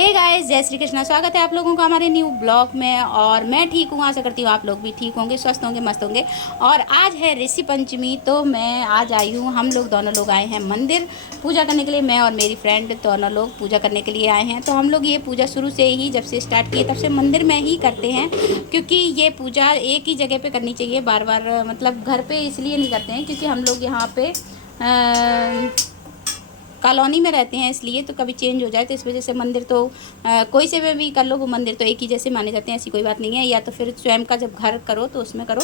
Hey guys, जय श्री कृष्णा। स्वागत है आप लोगों का हमारे न्यू ब्लॉग में। और मैं ठीक हूँ, आशा करती हूँ आप लोग भी ठीक होंगे, स्वस्थ होंगे, मस्त होंगे। और आज है ऋषि पंचमी, तो मैं आज आई हूँ, हम लोग दोनों लोग आए हैं मंदिर पूजा करने के लिए। मैं और मेरी फ्रेंड दोनों लोग पूजा करने के लिए आए हैं। तो हम लोग ये पूजा शुरू से ही, जब से स्टार्ट किए तब से मंदिर में ही करते हैं, क्योंकि ये पूजा एक ही जगह पे करनी चाहिए। बार बार मतलब घर पे इसलिए नहीं करते हैं क्योंकि हम लोग यहाँ पे कॉलोनी में रहते हैं, इसलिए तो कभी चेंज हो जाए तो इस वजह से मंदिर तो कोई से भी कर लो, वो मंदिर तो एक ही जैसे माने जाते हैं, ऐसी कोई बात नहीं है। या तो फिर स्वयं का जब घर करो तो उसमें करो।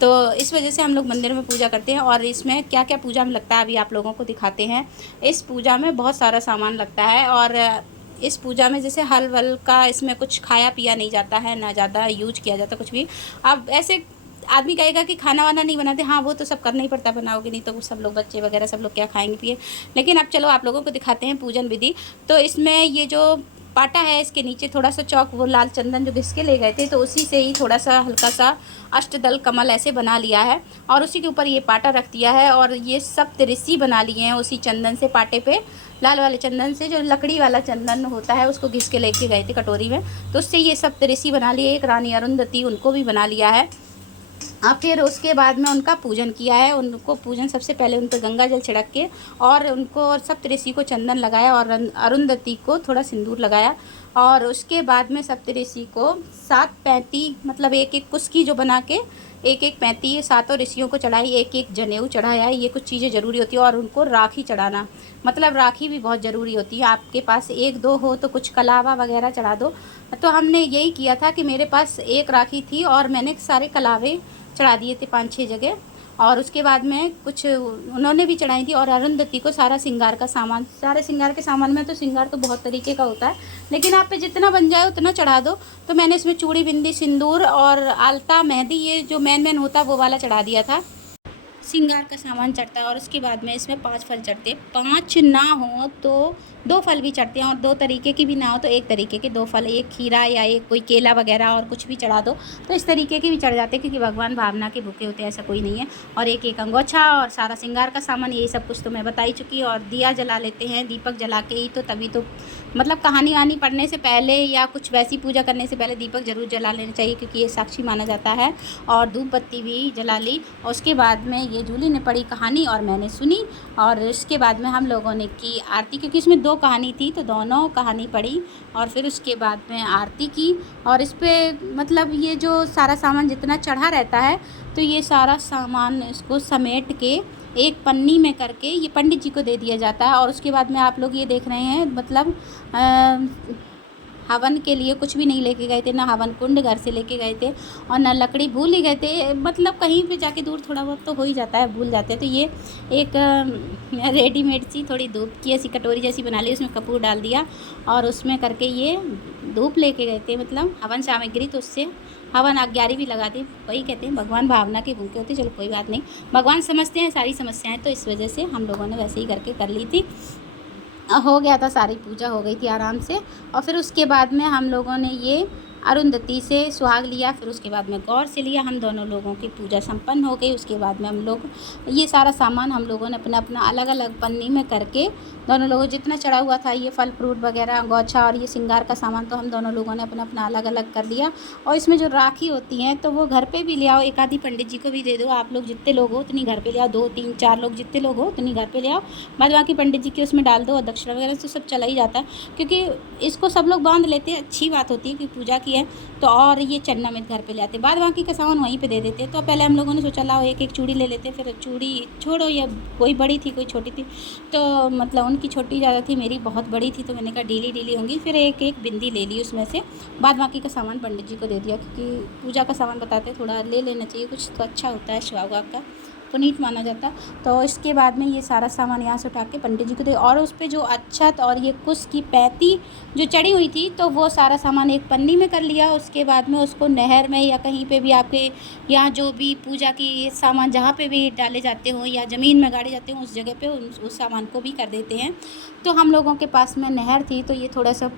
तो इस वजह से हम लोग मंदिर में पूजा करते हैं। और इसमें क्या क्या पूजा में लगता है अभी आप लोगों को दिखाते हैं। इस पूजा में बहुत सारा सामान लगता है। और इस पूजा में जैसे हल वल का इसमें कुछ खाया पिया नहीं जाता है, ना ज़्यादा यूज किया जाता कुछ भी। अब ऐसे आदमी कहेगा कि खाना वाना नहीं बनाते, हाँ वो तो सब करना ही पड़ता है, बनाओगे नहीं तो सब लोग बच्चे वगैरह सब लोग क्या खाएंगे पिए। लेकिन अब चलो आप लोगों को दिखाते हैं पूजन विधि। तो इसमें ये जो पाटा है, इसके नीचे थोड़ा सा चौक, वो लाल चंदन जो घिस के ले गए थे, तो उसी से ही थोड़ा सा हल्का सा अष्टदल कमल ऐसे बना लिया है और उसी के ऊपर ये पाटा रख दिया है। और ये सप्त ऋषि बना लिए हैं उसी चंदन से, पाटे पे लाल वाले चंदन से, जो लकड़ी वाला चंदन होता है उसको घिस के लेके गए थे कटोरी में, तो उससे ये सप्त ऋषि बना लिए। एक रानी अरुंधति, उनको भी बना लिया है। फिर उसके बाद में उनका पूजन किया है। उनको पूजन सबसे पहले उन पर गंगा जल छिड़क के और उनको सप्तऋषि को चंदन लगाया और अरुंधति को थोड़ा सिंदूर लगाया। और उसके बाद में सप्तऋषि को 7 पैंती, मतलब एक एक कुस्की जो बना के एक एक पैंती ये सातों ऋषियों को चढ़ाई, एक एक जनेऊ चढ़ाया। ये कुछ चीज़ें ज़रूरी होती है। और उनको राखी चढ़ाना, मतलब राखी भी बहुत ज़रूरी होती है। आपके पास एक दो हो तो कुछ कलावा वगैरह चढ़ा दो। तो हमने यही किया था कि मेरे पास एक राखी थी और मैंने सारे कलावे चढ़ा दिए थे 5-6 जगह। और उसके बाद में कुछ उन्होंने भी चढ़ाई थी। और अरुंधति को सारा श्रृंगार का सामान, सारे श्रृंगार के सामान में तो श्रृंगार तो बहुत तरीके का होता है, लेकिन आप पे जितना बन जाए उतना चढ़ा दो। तो मैंने इसमें चूड़ी, बिंदी, सिंदूर और आलता, मेहंदी, ये जो मेन होता है वो वाला चढ़ा दिया था। श्रृंगार का सामान चढ़ता है। और उसके बाद में इसमें 5 फल चढ़ते हैं। 5 ना हो तो 2 फल भी चढ़ते हैं, और 2 तरीके की भी ना हो तो 1 तरीके के 2 फल, एक खीरा या एक कोई केला वगैरह और कुछ भी चढ़ा दो तो इस तरीके के भी चढ़ जाते हैं, क्योंकि भगवान भावना के भूखे होते हैं, ऐसा कोई नहीं है। और एक एक अंगोछा और सारा श्रृंगार का सामान, यही सब कुछ तो मैं बता ही चुकी। और दिया जला लेते हैं, दीपक जला के ही तो, तभी तो मतलब कहानी वहानी पढ़ने से पहले या कुछ वैसी पूजा करने से पहले दीपक ज़रूर जला लेना चाहिए, क्योंकि ये साक्षी माना जाता है। और धूप बत्ती भी जला ली। और उसके बाद में ये जूली ने पढ़ी कहानी और मैंने सुनी। और इसके बाद में हम लोगों ने की आरती, क्योंकि इसमें 2 कहानी थी तो दोनों कहानी पढ़ी। और फिर उसके बाद में आरती की। और इस पर मतलब ये जो सारा सामान जितना चढ़ा रहता है, तो ये सारा सामान इसको समेट के एक पन्नी में करके ये पंडित जी को दे दिया जाता है। और उसके बाद में आप लोग ये देख रहे हैं, मतलब हवन के लिए कुछ भी नहीं लेके गए थे, ना हवन कुंड घर से लेके गए थे और ना लकड़ी, भूल ही गए थे। मतलब कहीं पे जाके दूर थोड़ा बहुत तो हो ही जाता है, भूल जाते हैं। तो ये एक रेडीमेड सी थोड़ी धूप की ऐसी कटोरी जैसी बना ली, उसमें कपूर डाल दिया और उसमें करके ये धूप लेके गए थे, मतलब हवन सामग्री। तो उससे हवन आज्ञारी भी लगा दी। वही कहते हैं भगवान भावना के भूखे होते। चलो कोई बात नहीं, भगवान समझते हैं सारी समस्याएं, तो इस वजह से हम लोगों ने वैसे ही करके कर ली थी। हो गया था, सारी पूजा हो गई थी आराम से। और फिर उसके बाद में हम लोगों ने ये अरुंधति से सुहाग लिया, फिर उसके बाद में गौर से लिया। हम दोनों लोगों की पूजा संपन्न हो गई। उसके बाद में हम लोग ये सारा सामान हम लोगों ने अपना अपना अलग अलग पन्नी में करके, दोनों लोगों जितना चढ़ा हुआ था, ये फल फ्रूट वगैरह, गौछा और ये श्रृंगार का सामान, तो हम दोनों लोगों ने अपना अपना अलग अलग कर लिया। और इसमें जो राखी होती हैं तो वो घर पे भी ले आओ, एक आधी पंडित जी को भी दे दो। आप लोग जितने लोग हो उतनी घर पे ले आओ, 2 3 4 लोग जितने लोग हो उतनी घर पे ले आओ। बाद बाकी पंडित जी के उसमें डाल दो, और दक्षिणा वगैरह तो सब चला ही जाता है, क्योंकि इसको सब लोग बांध लेते हैं। अच्छी बात होती है कि पूजा की है तो। और ये चन्ना में घर पे ले आते, बाद बाकी का सामान वहीं पे दे देते। तो पहले हम लोगों ने सोचा लाओ एक एक चूड़ी ले लेते, फिर चूड़ी छोड़ो, या कोई बड़ी थी कोई छोटी थी, तो मतलब उनकी छोटी ज़्यादा थी, मेरी बहुत बड़ी थी, तो मैंने कहा डीली डीली होंगी। फिर एक एक बिंदी ले ली उसमें से, बाद बाकी का सामान पंडित जी को दे दिया, क्योंकि पूजा का सामान बताते थोड़ा ले लेना चाहिए, कुछ तो अच्छा होता है, सुहाग का पुनीत माना जाता। तो इसके बाद में ये सारा सामान यहाँ से उठा के पंडित जी को दे। और उस पर जो अक्षत और ये कुश की पैती जो चढ़ी हुई थी, तो वो सारा सामान एक पन्नी में कर लिया। उसके बाद में उसको नहर में या कहीं पे भी आपके यहाँ जो भी पूजा की सामान जहाँ पे भी डाले जाते हो या ज़मीन में गाड़े जाते हो, उस जगह पे उस सामान को भी कर देते हैं। तो हम लोगों के पास में नहर थी, तो ये थोड़ा सा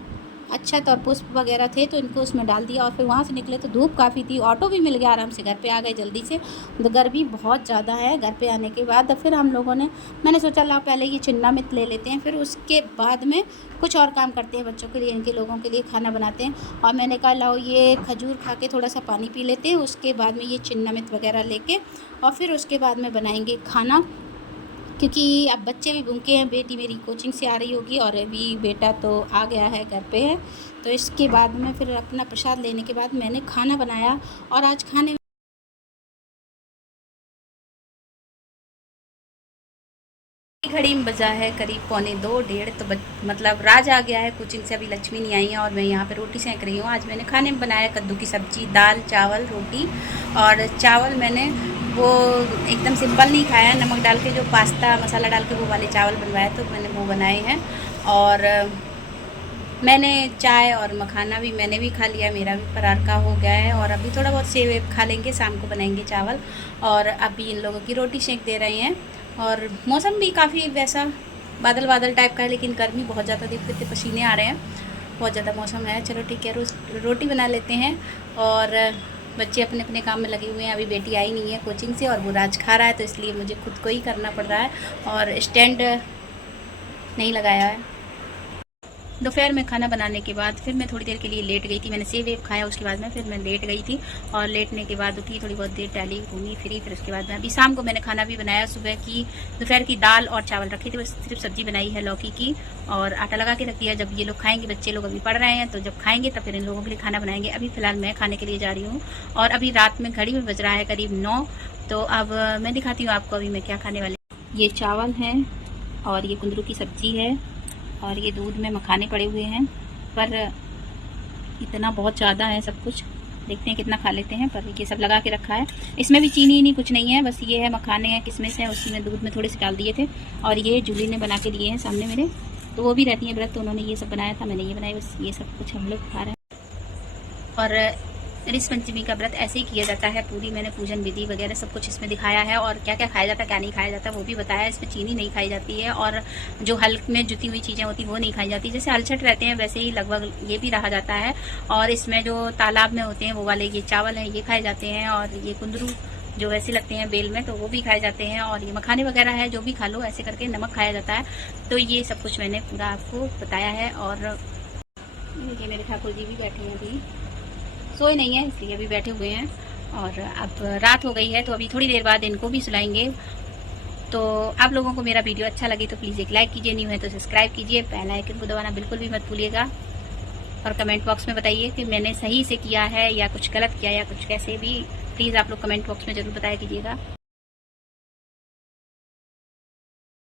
अक्षत और पुष्प वगैरह थे तो इनको उसमें डाल दिया। और फिर वहाँ से निकले तो धूप काफ़ी थी, ऑटो भी मिल गया, आराम से घर पे आ गए जल्दी से। तो गर्मी बहुत ज़्यादा है। घर पे आने के बाद फिर हम लोगों ने, मैंने सोचा ला पहले ये चिन्नामित ले लेते हैं, फिर उसके बाद में कुछ और काम करते हैं, बच्चों के लिए, इनके लोगों के लिए खाना बनाते हैं। और मैंने कहा लाओ ये खजूर खा के थोड़ा सा पानी पी लेते हैं, उसके बाद में ये चिन्नामित वगैरह लेके और फिर उसके बाद में बनाएंगे खाना, क्योंकि अब बच्चे भी भूखे हैं। बेटी मेरी कोचिंग से आ रही होगी और अभी बेटा तो आ गया है, घर पे है। तो इसके बाद में फिर अपना प्रसाद लेने के बाद मैंने खाना बनाया। और आज खाने घड़ी में बजा है करीब 1:45, तो मतलब राज आ गया है कोचिंग से, अभी लक्ष्मी नहीं आई है और मैं यहाँ पे रोटी सेंक रही हूँ। आज मैंने खाने में बनाया कद्दू की सब्ज़ी, दाल, चावल, रोटी। और चावल मैंने वो एकदम सिंपल नहीं खाया, नमक डाल के जो पास्ता मसाला डाल के वो वाले चावल बनवाए, तो मैंने वो बनाए हैं। और मैंने चाय और मखाना भी मैंने भी खा लिया, मेरा भी फरार का हो गया है। और अभी थोड़ा बहुत सेव वेव खा लेंगे, शाम को बनाएंगे चावल। और अभी इन लोगों की रोटी सेंक दे रहे हैं। और मौसम भी काफ़ी वैसा बादल बादल टाइप का है, लेकिन गर्मी बहुत ज़्यादा, देखते पसीने आ रहे हैं, बहुत ज़्यादा मौसम है। चलो ठीक है, रोटी बना लेते हैं। और बच्चे अपने अपने काम में लगे हुए हैं। अभी बेटी आई नहीं है कोचिंग से और वो राज खा रहा है, तो इसलिए मुझे खुद को ही करना पड़ रहा है। और स्टैंड नहीं लगाया है। दोपहर में खाना बनाने के बाद फिर मैं थोड़ी देर के लिए लेट गई थी। मैंने सेव वेव खाया, उसके बाद में फिर मैं लेट गई थी। और लेटने के बाद उठी, थोड़ी बहुत देर टहली, घूमी फिरी। फिर उसके बाद में अभी शाम को मैंने खाना भी बनाया। सुबह की दोपहर की दाल और चावल रखे थे, बस सिर्फ सब्जी बनाई है लौकी की, और आटा लगा के रख दिया। जब ये लोग खाएंगे, बच्चे लोग अभी पढ़ रहे हैं, तो जब खाएंगे तब फिर इन लोगों के लिए खाना बनाएंगे। अभी फिलहाल मैं खाने के लिए जा रही हूँ। और अभी रात में घड़ी में बज रहा है करीब 9। तो अब मैं दिखाती हूँ आपको अभी मैं क्या खाने वाली। ये चावल है और ये कुंदरू की सब्जी है और ये दूध में मखाने पड़े हुए हैं, पर इतना बहुत ज़्यादा है सब कुछ, देखते हैं कितना खा लेते हैं। पर ये सब लगा के रखा है, इसमें भी चीनी नहीं कुछ नहीं है, बस ये है मखाने हैं, किसमिस है, उसी में दूध में थोड़े से डाल दिए थे। और ये जूली ने बना के दिए हैं सामने मेरे, तो वो भी रहती है व्रत, तो उन्होंने ये सब बनाया था, मैंने ये बनाया, बस ये सब कुछ हम लोग खा रहे हैं। और ऋषि पंचमी का व्रत ऐसे ही किया जाता है, पूरी मैंने पूजन विधि वगैरह सब कुछ इसमें दिखाया है। और क्या क्या खाया जाता है, क्या नहीं खाया जाता, वो भी बताया। इसमें चीनी नहीं खाई जाती है और जो हल्क में जुती हुई चीज़ें होती वो नहीं खाई जाती। जैसे अलचट रहते हैं वैसे ही लगभग ये भी रहा जाता है। और इसमें जो तालाब में होते हैं वो वाले ये चावल हैं, ये खाए जाते हैं। और ये कुंदरू जो वैसे लगते हैं बेल में, तो वो भी खाए जाते हैं। और ये मखाने वगैरह है, जो भी खा लो, ऐसे करके नमक खाया जाता है। तो ये सब कुछ मैंने पूरा आपको बताया है। और ये मेरे ठाकुर जी भी बैठे हैं, अभी सोए नहीं है इसलिए अभी बैठे हुए हैं। और अब रात हो गई है, तो अभी थोड़ी देर बाद इनको भी सुलाएंगे। तो आप लोगों को मेरा वीडियो अच्छा लगे तो प्लीज़ एक लाइक कीजिए, न्यू है तो सब्सक्राइब कीजिए, बेल आइकन को दबाना बिल्कुल भी मत भूलिएगा। और कमेंट बॉक्स में बताइए कि मैंने सही से किया है या कुछ गलत किया या कुछ कैसे भी, प्लीज़ आप लोग कमेंट बॉक्स में ज़रूर बताया कीजिएगा।